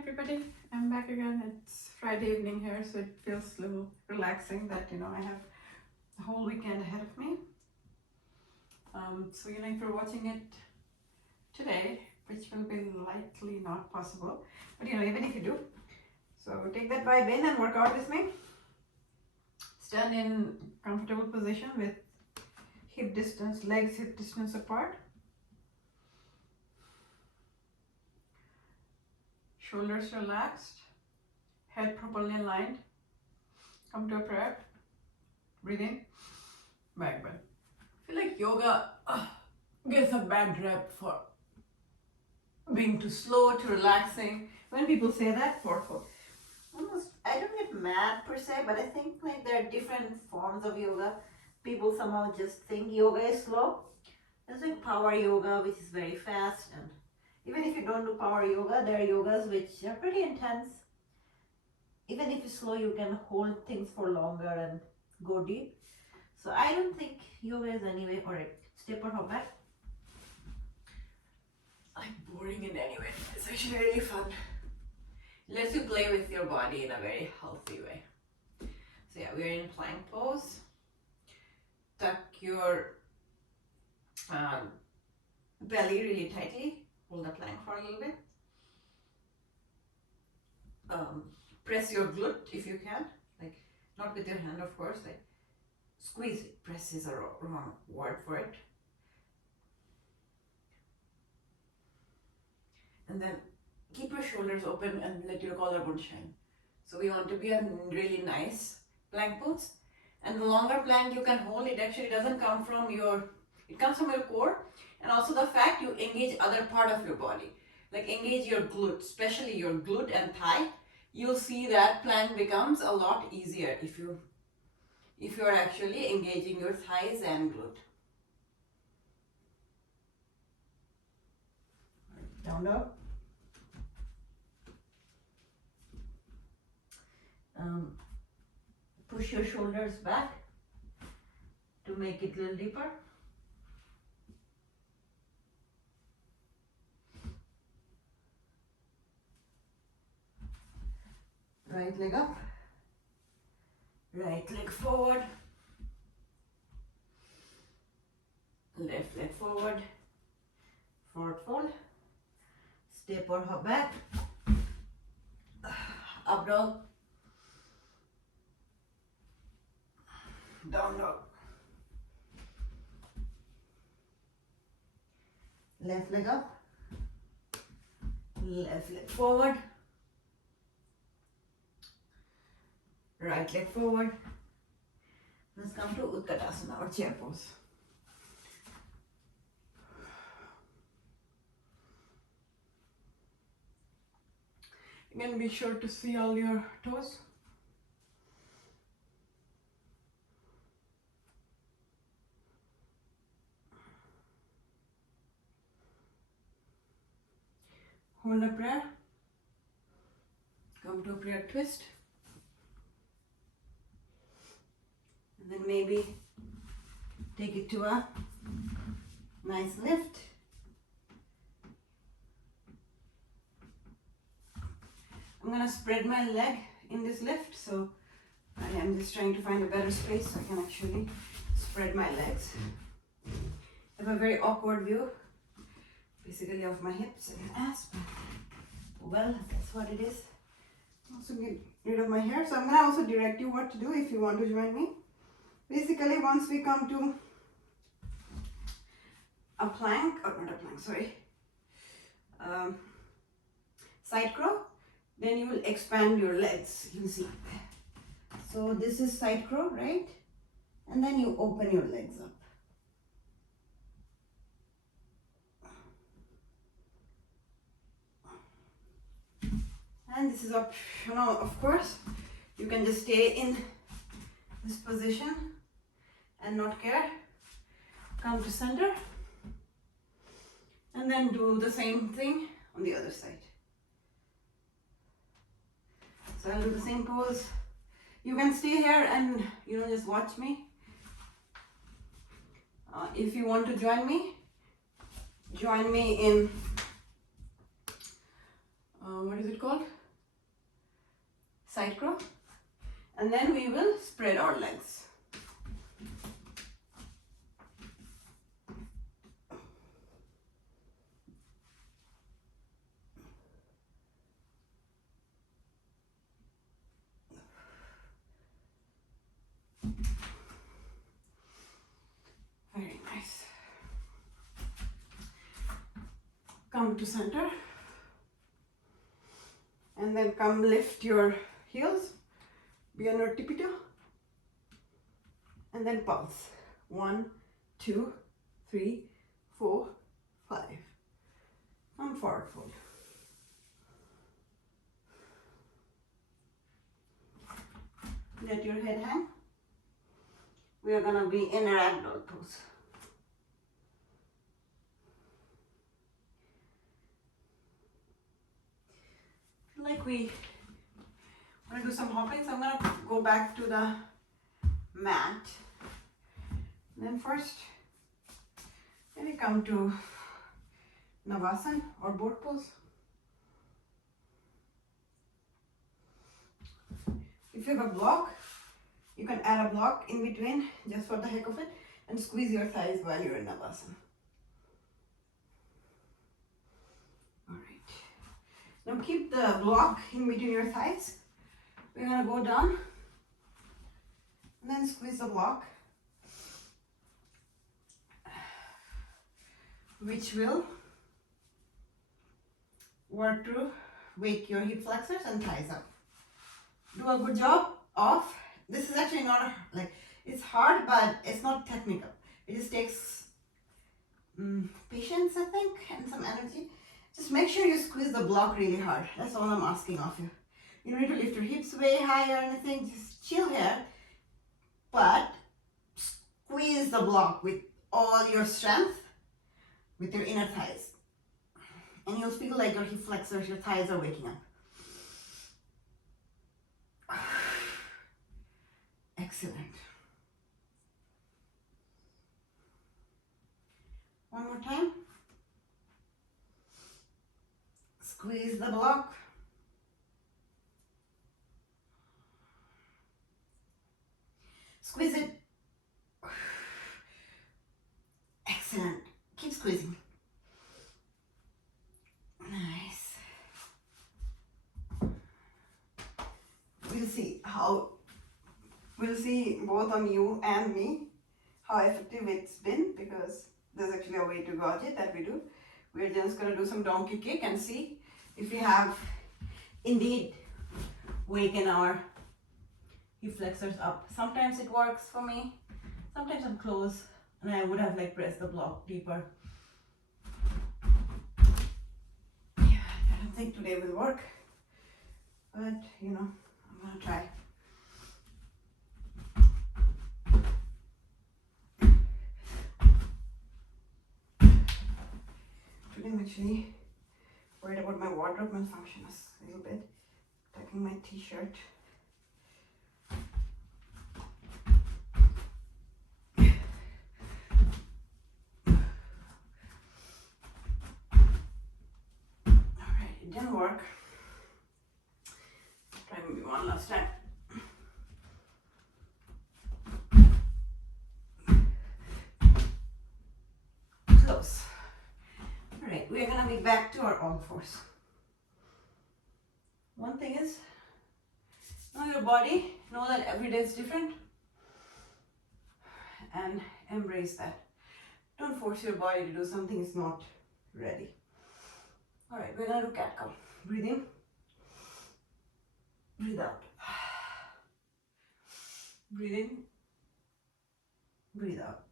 everybody, I'm back again. It's Friday evening here, so it feels a little relaxing that I have the whole weekend ahead of me. So if you're watching it today, which will be likely not possible, but even if you do, so take that vibe in and work out with me. Stand in comfortable position with legs hip distance apart. Shoulders relaxed, head properly aligned. Come to a prayer. Breathe in, back bend. I feel like yoga gets a bad rep for being too slow, too relaxing. When people say that, I don't get mad per se, but I think like there are different forms of yoga. People somehow just think yoga is slow. There's like power yoga, which is very fast, and even if you don't do power yoga, there are yogas which are pretty intense. Even if you're slow, you can hold things for longer and go deep. So I don't think yoga is anyway. Alright, step or hop back. I'm boring in any way. It's actually really fun. Lets you play with your body in a very healthy way. So yeah, we're in plank pose. Tuck your belly really tightly. Hold the plank for a little bit. Press your glute if you can, like not with your hand, of course. Like squeeze it. Press is a wrong word for it. And then keep your shoulders open and let your collarbone shine. So we want to be a really nice plank pose. And the longer plank you can hold, it actually doesn't come from it comes from your core, and also the fact you engage other part of your body. Like engage your glute, especially your glute and thigh. You'll see that plank becomes a lot easier if you're actually engaging your thighs and glute. Down dog. Push your shoulders back to make it a little deeper. Right leg up, right leg forward, left leg forward, forward fold, step or hop back, up dog, down dog, left leg up, left leg forward, right leg forward. Let's come to Utkatasana or chair pose. Again, be sure to see all your toes. Hold a prayer. Come to a prayer twist. And then maybe take it to a nice lift. I'm gonna spread my leg in this lift, so I am just trying to find a better space so I can actually spread my legs. I have a very awkward view, basically of my hips and ass, but well, that's what it is. Also get rid of my hair, so I'm gonna also direct you what to do if you want to join me. Basically, once we come to a plank, or not a plank, sorry, side crow, then you will expand your legs, you see. So this is side crow, right? And then you open your legs up. And this is optional, of course. You can just stay in this position and not care. Come to center. And then do the same thing on the other side. So I'll do the same pose. You can stay here and just watch me. If you want to join me in what is it called? Side crawl. And then we will spread our legs. Very nice. Come to center. And then come lift your heels. Be on your tippy toe. And then pulse. 1, 2, 3, 4, 5. Come forward fold. Let your head hang. We are gonna be in a ragdoll pose. Like we want to do some hopping, so I'm gonna go back to the mat. And then first, maybe come to Navasana or boat pose. If you have a block, you can add a block in between just for the heck of it and squeeze your thighs while you're in Navasana. Alright. Now keep the block in between your thighs. We're going to go down and then squeeze the block, which will work to wake your hip flexors and thighs up. Do a good job of, this is actually not like, it's hard, but it's not technical. It just takes patience, I think, and some energy. Just make sure you squeeze the block really hard. That's all I'm asking of you. You don't need to lift your hips way high or anything. Just chill here, but squeeze the block with all your strength with your inner thighs. And you'll feel like your hip flexors, your thighs are waking up. Excellent. One more time. Squeeze the block. Squeeze it. Excellent. Keep squeezing. Nice. We'll see both on you and me how effective it's been, because there's actually a way to gauge it that we do. We're just going to do some donkey kick and see if we have indeed waken our hip flexors up. Sometimes it works for me, sometimes I'm close and I would have like pressed the block deeper. Yeah, I don't think today will work, but you know, I'm gonna try. Today I'm actually worried about my wardrobe malfunction a little bit. Tucking my t-shirt. Alright, it didn't work. Try maybe one last time. Close. Alright, we're gonna be back to our all fours. One thing is, know your body, know that every day is different, and embrace that. Don't force your body to do something it's not ready. Alright, we're gonna do cat cow. Breathe in, breathe out. Breathe in, breathe out.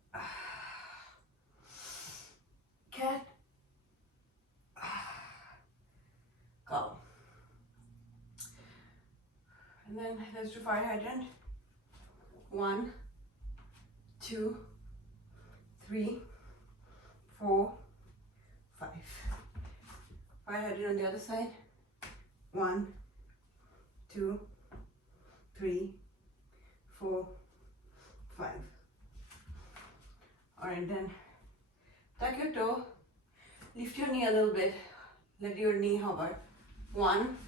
Cat, cow. And then let's do fire hydrant. 1, 2, 3, 4, 5. Fire hydrant on the other side. 1, 2, 3, 4, 5. Alright, then tuck your toe, lift your knee a little bit, let your knee hover. 1,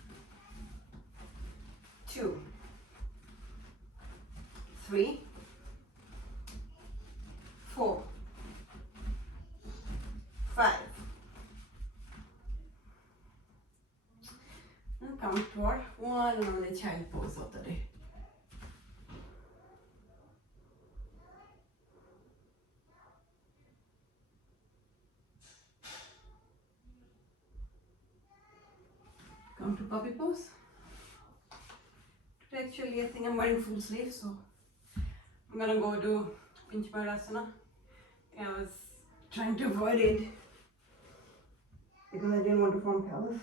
2, 3, 4, 5. And come toward one on the child pose of the day. Come to puppy pose. Actually, I think I'm wearing full sleeve, so I'm gonna go do pinch Navasana. I was trying to avoid it because I didn't want to form callus.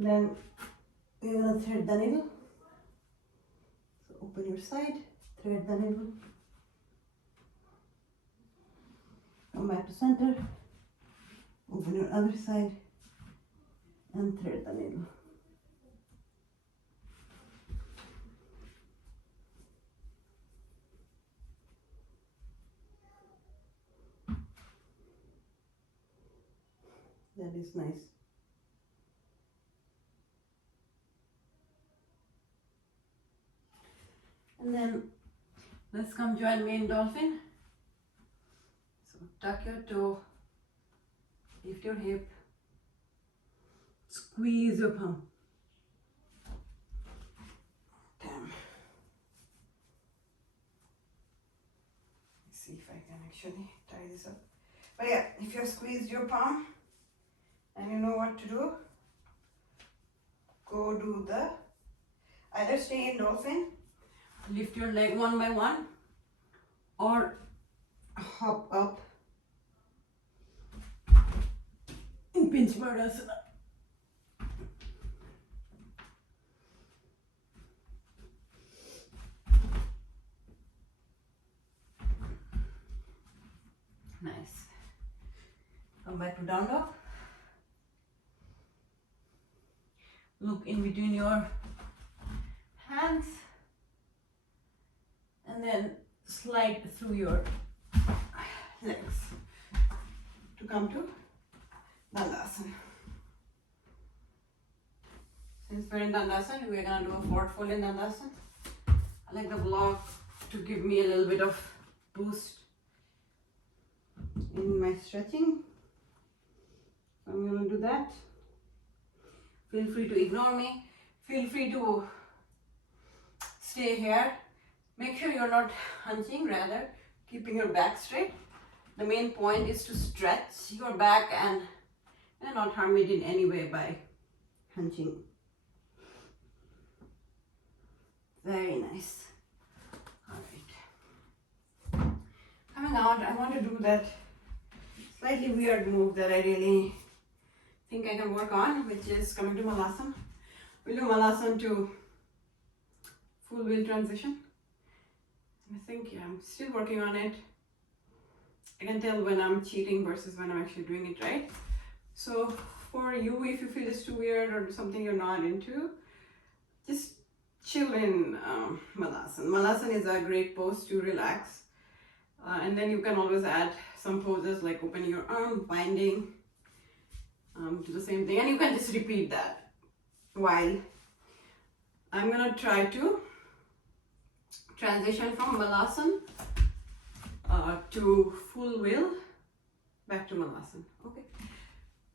Then you're gonna thread the needle. So open your side, thread the needle. Come back to center. Open your other side and thread the needle. That is nice. And then let's come join me in dolphin. So tuck your toe, lift your hip, squeeze your palm. Damn. Let's see if I can actually tie this up. But yeah, if you have squeezed your palm and you know what to do, go do the, either stay in dolphin, lift your leg one by one, or hop up in pinch Navasana. Nice. Come back to down dog. Look in between your hands and then slide through your legs to come to Dandasana. Since we're in Dandasana, we're gonna do a forward fold in Dandasana. I like the vlog to give me a little bit of boost in my stretching. So I'm gonna do that. Feel free to ignore me. Feel free to stay here. Make sure you're not hunching, rather keeping your back straight. The main point is to stretch your back and not harm it in any way by hunching. Very nice. Alright. Coming out, I want to do that slightly weird move that I really think I can work on, which is coming to Malasana. We'll do Malasana to full wheel transition. I think I'm still working on it. I can tell when I'm cheating versus when I'm actually doing it right. So for you, if you feel it's too weird or something you're not into, just chill in Malasana. Malasana is a great pose to relax. And then you can always add some poses like opening your arm, binding, to the same thing. And you can just repeat that while I'm gonna try to transition from Malasana to full wheel back to Malasana. Okay,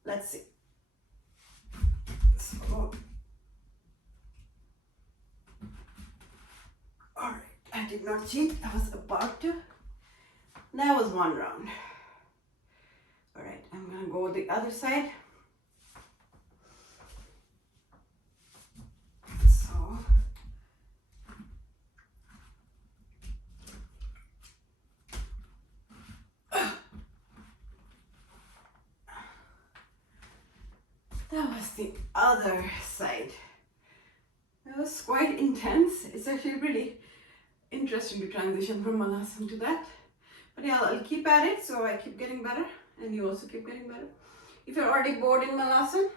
let's see. So, alright, I did not cheat. I was about to. That was one round. Alright, I'm gonna go the other side. So, that was the other side. That was quite intense. It's actually really interesting to transition from Malasana to that. But yeah, I'll keep at it, so I keep getting better and you also keep getting better. If you're already bored in Malasana,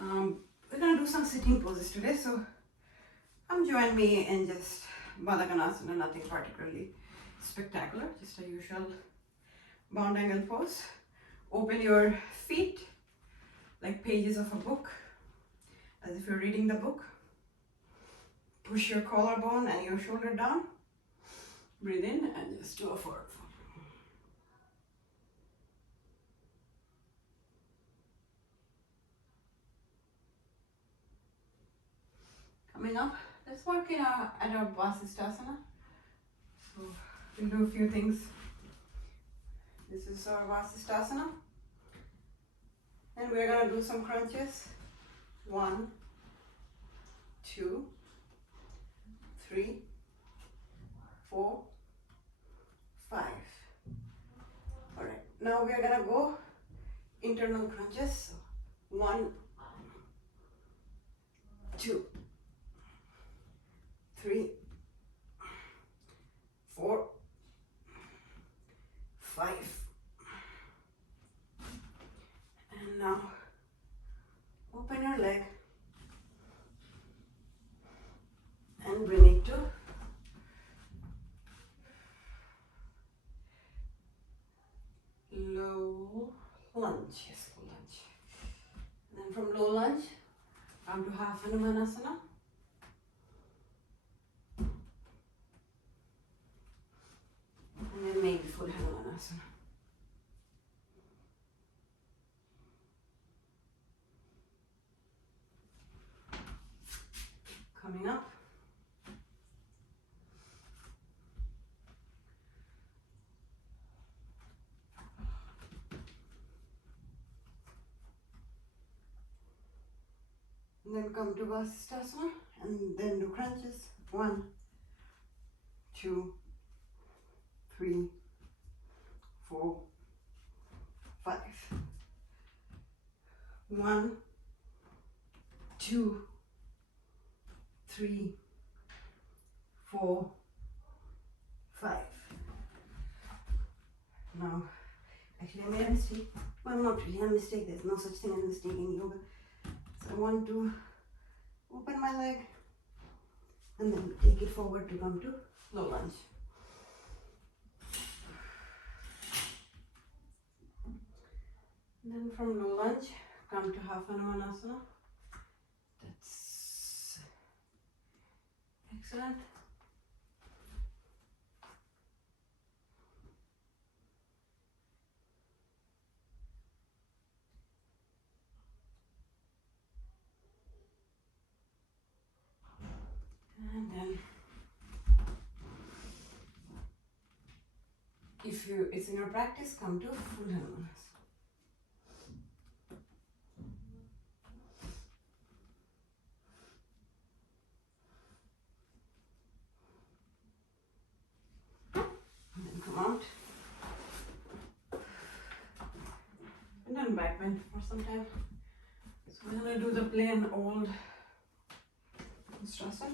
We're gonna do some sitting poses today, so come join me in just Baddha Konasana, nothing particularly spectacular, just a usual bound angle pose. Open your feet like pages of a book, as if you're reading the book. Push your collarbone and your shoulder down. Breathe in and just do a forward fold. Coming up, let's work in at our Vasisthasana. So we'll do a few things. This is our Vasisthasana. And we're gonna do some crunches. 1, 2, 3, 4, 5. Alright, now we're gonna go internal crunches. So 1, 2, 3, 4, 5. And now open your leg and bring it to low lunge. Yes, low lunge. And then from low lunge, come to half Hanumanasana. And then maybe full Hanumanasana. Coming up. And then come to Vasisthasana and then do crunches. 1, 2, 3, 4, 5. 1, 2, 3, 4, 5. Now, actually I made a mistake. Well, not really a mistake. There's no such thing as mistake in yoga. So I want to open my leg and then take it forward to come to low lunge. And then from low lunge, come to half Hanumanasana. That's excellent. And then, if it's in your practice, come to full Hanumanasana. And then come out. And then back bend for some time. So we're gonna do the plain old Strasser.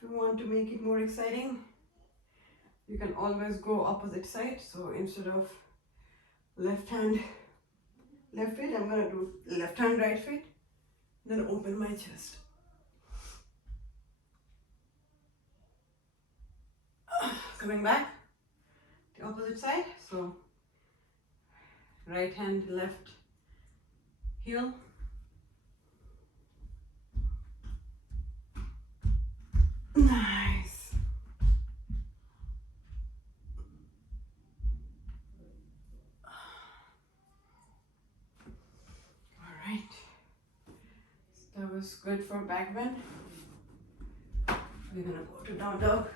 If you want to make it more exciting, you can always go opposite side. So instead of left hand, left feet, I'm gonna do left hand, right feet, then open my chest. Coming back, the opposite side. So right hand, left heel. Nice. All right. So that was good for back bend. We're gonna go to down dog.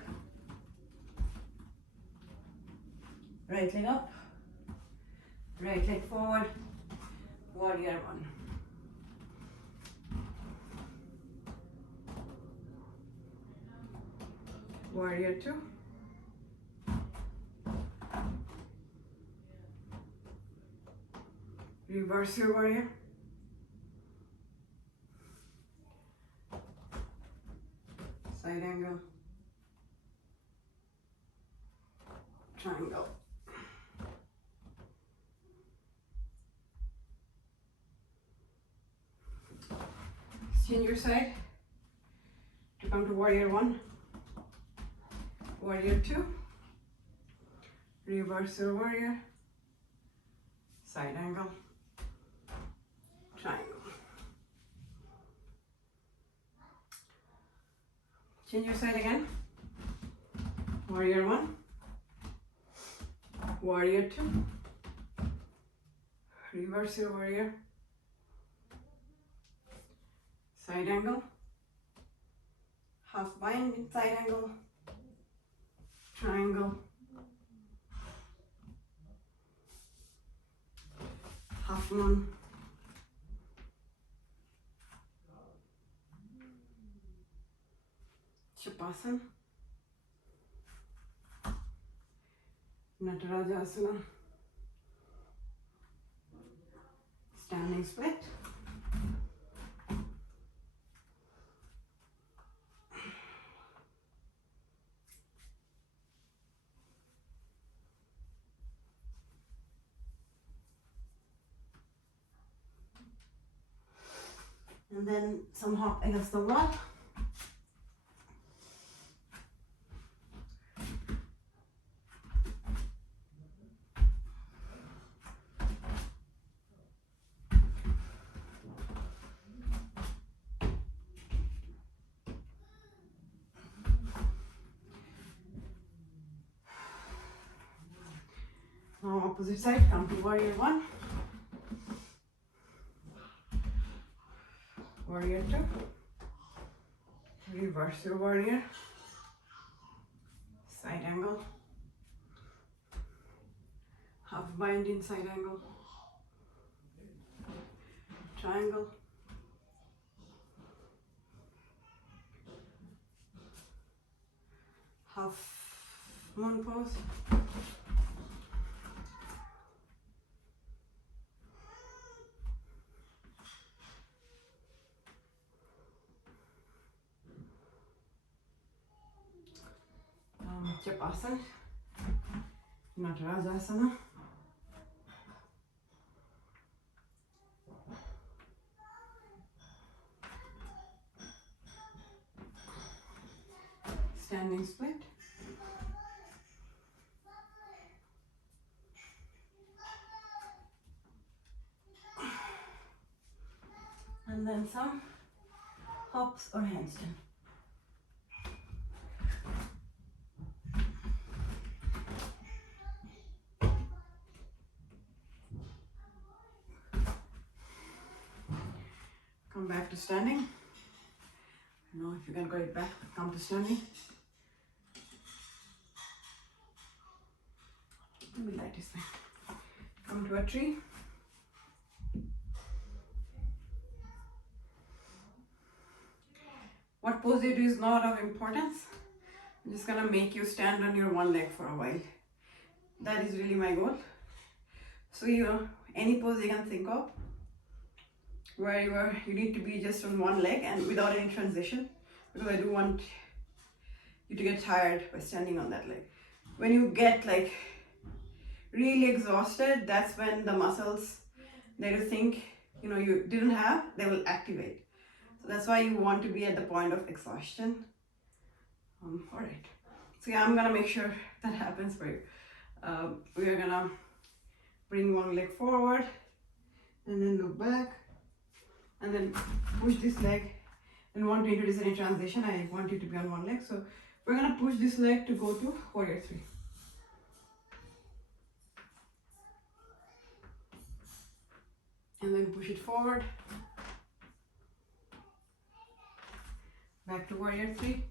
Right leg up. Right leg forward. Warrior 1. Warrior 2. Reverse your warrior. Side angle. Triangle. Change your side to come to warrior one, warrior two, reverse your warrior, side angle, triangle. Change your side again, warrior one, warrior two, reverse your warrior, side angle, half bind in side angle, triangle, half moon, Shavasana, Natarajasana, standing split, and then some hop against the wall. Now opposite side, come to warrior one, warrior two, reverse your warrior, side angle, half bind in side angle, triangle, half moon pose, Shavasana, Natarajasana, standing split, and then some hops or handstand. Come back to standing. Now if you can go it back, come to standing. Maybe that is fine. Come to a tree. What pose you do is not of importance. I'm just gonna make you stand on your one leg for a while. That is really my goal. So any pose you can think of where you need to be just on one leg and without any transition, because I do want you to get tired by standing on that leg. When you get like really exhausted, that's when the muscles that you think you didn't have, they will activate. So that's why you want to be at the point of exhaustion. All right. So yeah, I'm gonna make sure that happens for you. We are gonna bring one leg forward and then look back and then push this leg. And want to introduce any transition, I want you to be on one leg. So we're gonna push this leg to go to warrior three. And then push it forward. Back to warrior three.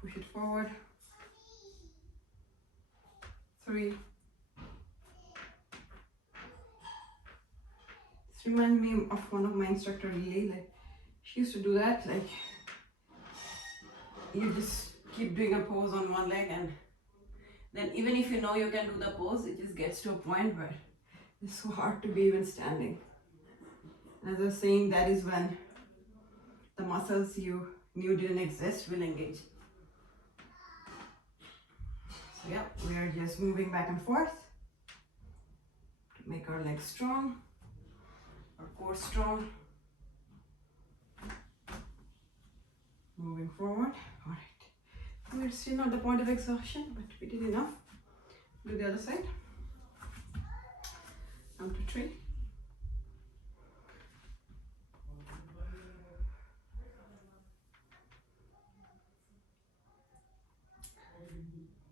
Push it forward. 3. This reminds me of one of my instructor, Lily. Like, she used to do that. Like, you just keep doing a pose on one leg, and then even if you know you can do the pose, it just gets to a point where it's so hard to be even standing. As I was saying, that is when the muscles you knew didn't exist will engage. So yeah, we are just moving back and forth to make our legs strong. our core strong. Moving forward. All right. We're still not at the point of exhaustion, but we did enough. Do the other side. Come to tree.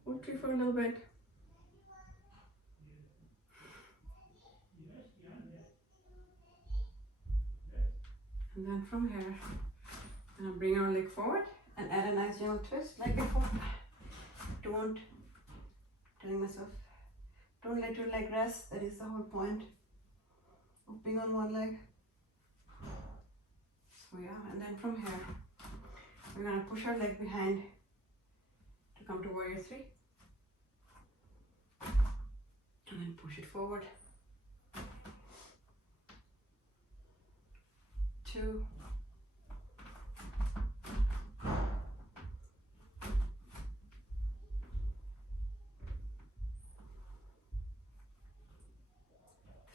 Hold tree for a little bit. And then from here, I'm gonna bring our leg forward and add a nice gentle twist like before. Don't let your leg rest. That is the whole point of being on one leg. So yeah, and then from here, we're gonna push our leg behind to come to warrior 3. And then push it forward. 2.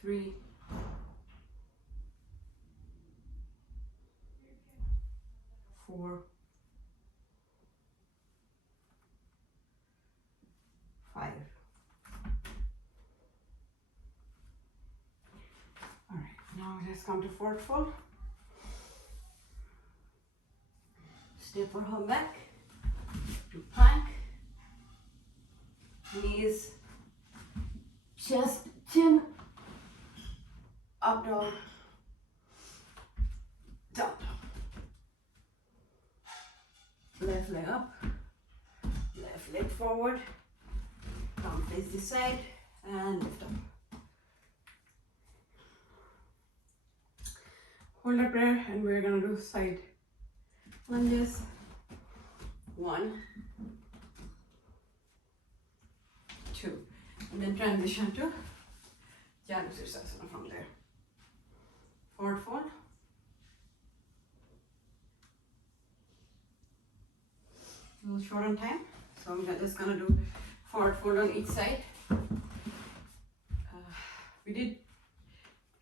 3. 4. 5. All right, now let's come to forward fold. Step or hop back to plank. Knees, chest, chin, up dog, down dog. Left leg up, left leg forward, come face this side and lift up. Hold up there and we're gonna do side lunges. 1, 2, and then transition to Sirsasana from there. Forward fold. A little short on time, so I'm just gonna do forward fold on each side. We did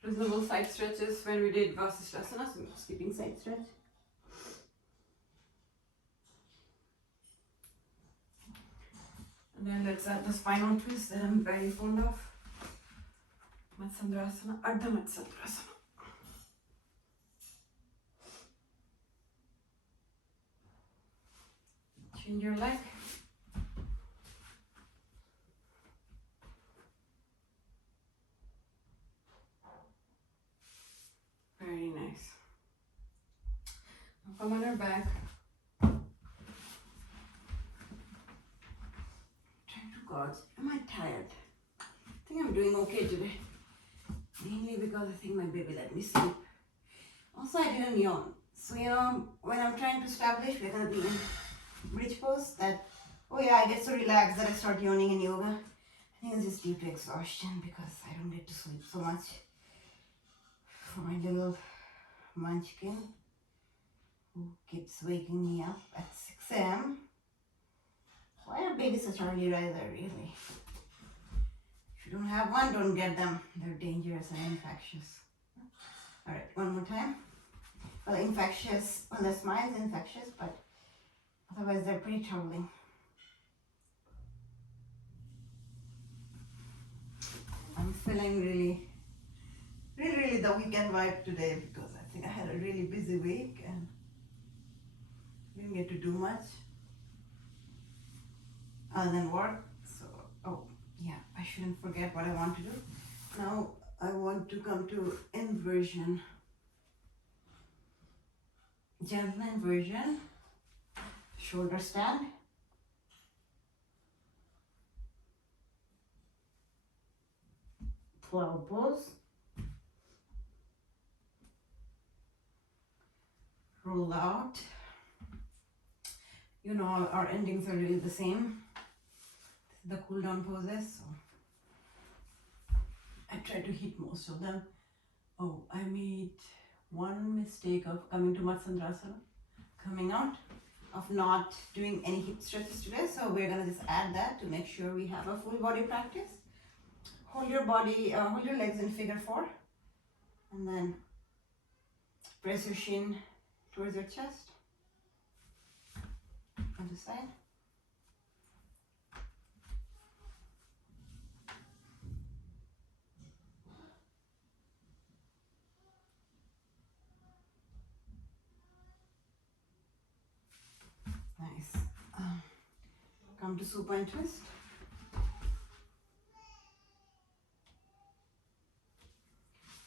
reasonable side stretches when we did Vasisthasana, so I'm skipping side stretch. And then let's add the spinal twist that I'm very fond of. Matsyendrasana, Ardha Matsyendrasana. Change your leg. Very nice. Now come on our back. God, am I tired? I think I'm doing okay today. Mainly because I think my baby let me sleep. Also, I didn't yawn. So, when I'm trying to establish, we're going to be in bridge pose. Oh yeah, I get so relaxed that I start yawning in yoga. I think it's just due to exhaustion because I don't get to sleep so much. For my little munchkin who keeps waking me up at 6 a.m. Why are babies such early riser, really? If you don't have one, don't get them. They're dangerous and infectious. Alright, one more time. Well, infectious, well, the smile is infectious, but otherwise they're pretty troubling. I'm feeling really the weekend vibe today because I think I had a really busy week and didn't get to do much other than work. So, oh yeah, I shouldn't forget what I want to do. Now I want to come to inversion. Gentle inversion, shoulder stand. Flower pose. Roll out. You know, our endings are really the same. This is the cool down poses, so I try to hit most of them. Oh, I made one mistake of coming to Matsyendrasana, coming out, of not doing any hip stretches today. So we're gonna just add that to make sure we have a full body practice. Hold your body, hold your legs in figure 4. And then press your shin towards your chest. Other side. Nice. Come to supine twist.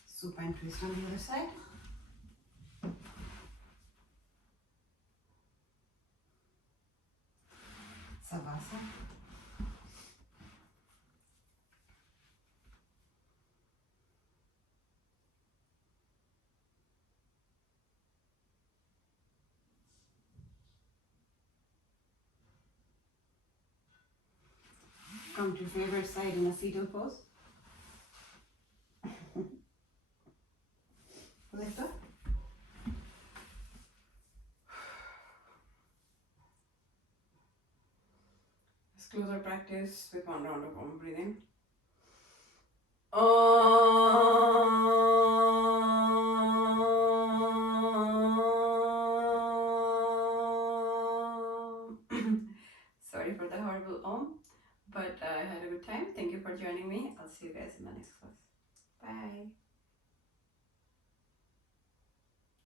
Supine twist on the other side. Savasana. Come to your favorite side in a fetal pose. Lift up. Let's close our practice with one round of warm breathing. Sorry for the horrible but I had a good time. Thank you for joining me. I'll see you guys in the next class. Bye.